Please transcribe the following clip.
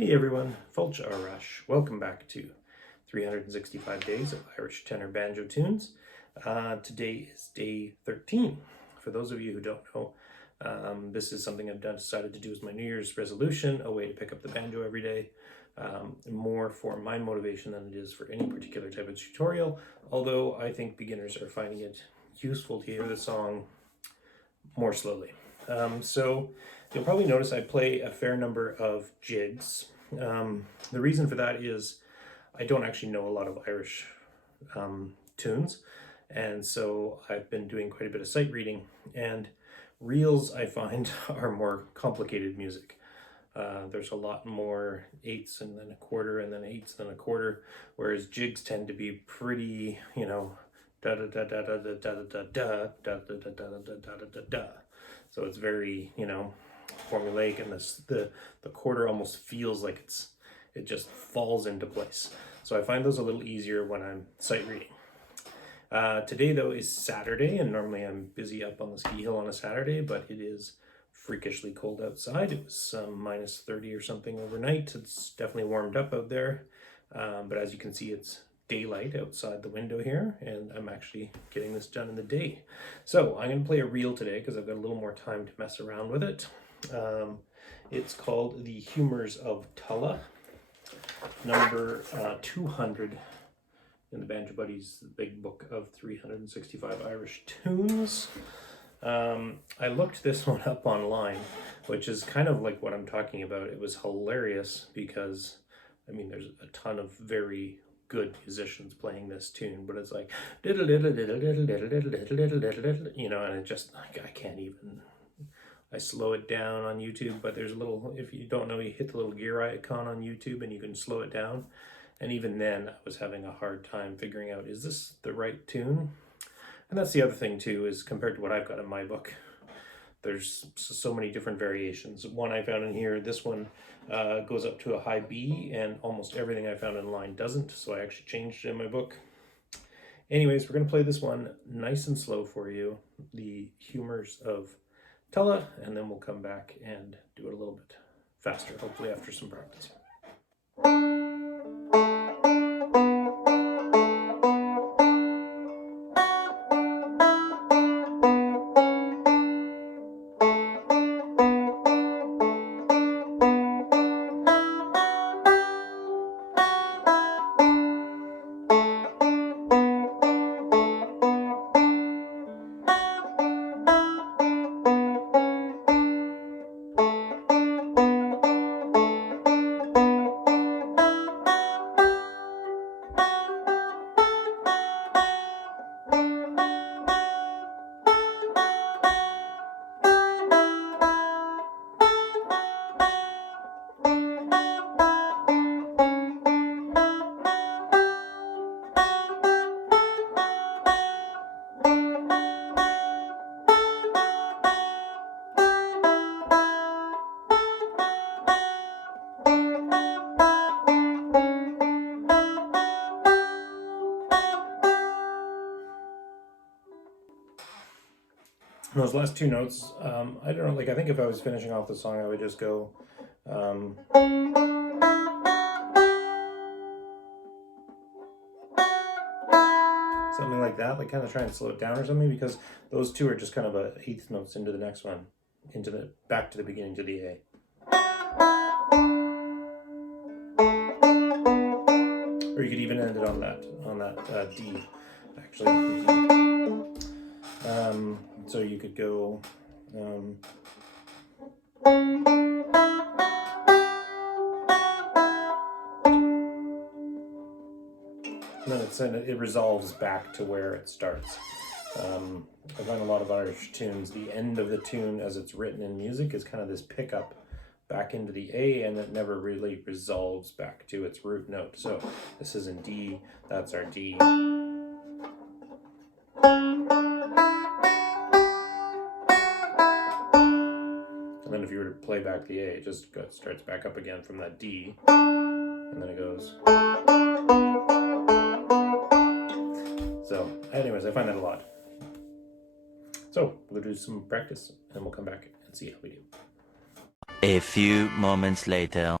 Hey everyone, Fulch Arash. Welcome back to 365 Days of Irish Tenor Banjo Tunes. Today is day 13. For those of you who don't know, this is something I've decided to do as my New Year's resolution, a way to pick up the banjo every day. More for my motivation than it is for any particular type of tutorial, although I think beginners are finding it useful to hear the song more slowly. So you'll probably notice I play a fair number of jigs. The reason for that is I don't actually know a lot of Irish tunes, and so I've been doing quite a bit of sight reading, and reels I find are more complicated music. There's a lot more eighths and then a quarter and then eighths and a quarter, whereas jigs tend to be pretty, da da da da da da da da da da da da da da da da. So it's very, formulaic, and the quarter almost feels like it just falls into place. So I find those a little easier when I'm sight reading. Today though is Saturday, and normally I'm busy up on the ski hill on a Saturday, but it is freakishly cold outside. It was minus 30 or something overnight. It's definitely warmed up out there, but as you can see, it's daylight outside the window here, and I'm actually getting this done in the day. So I'm going to play a reel today because I've got a little more time to mess around with it. It's called the Humours of Tulla, number 200 in the Banjo Buddies Big Book of 365 Irish Tunes. I looked this one up online, which is kind of like what I'm talking about. It was hilarious because, there's a ton of very good musicians playing this tune, but it's like, and it just, I can't even, I slow it down on YouTube, but there's a little, if you don't know, you hit the little gear icon on YouTube and you can slow it down. And even then I was having a hard time figuring out, is this the right tune? And that's the other thing too, is compared to what I've got in my book, there's so many different variations. One I found in here, this one goes up to a high B, and almost everything I found online doesn't, so I actually changed it in my book. Anyways, we're going to play this one nice and slow for you, the Humours of Tulla, and then we'll come back and do it a little bit faster, hopefully after some practice. Those last two notes, I don't know, I think if I was finishing off the song, I would just go, something like that, kind of try and slow it down or something, because those two are just kind of eighth notes into the next one, back to the beginning to the A. Or you could even end it on that D, actually. So you could go, and then it resolves back to where it starts. I find a lot of Irish tunes, the end of the tune as it's written in music is kind of this pickup back into the A, and it never really resolves back to its root note. So this is in D, that's our D. And then if you were to play back the A, it just starts back up again from that D, and then it goes. So anyways, I find that a lot. So we'll do some practice, and we'll come back and see how we do. A few moments later.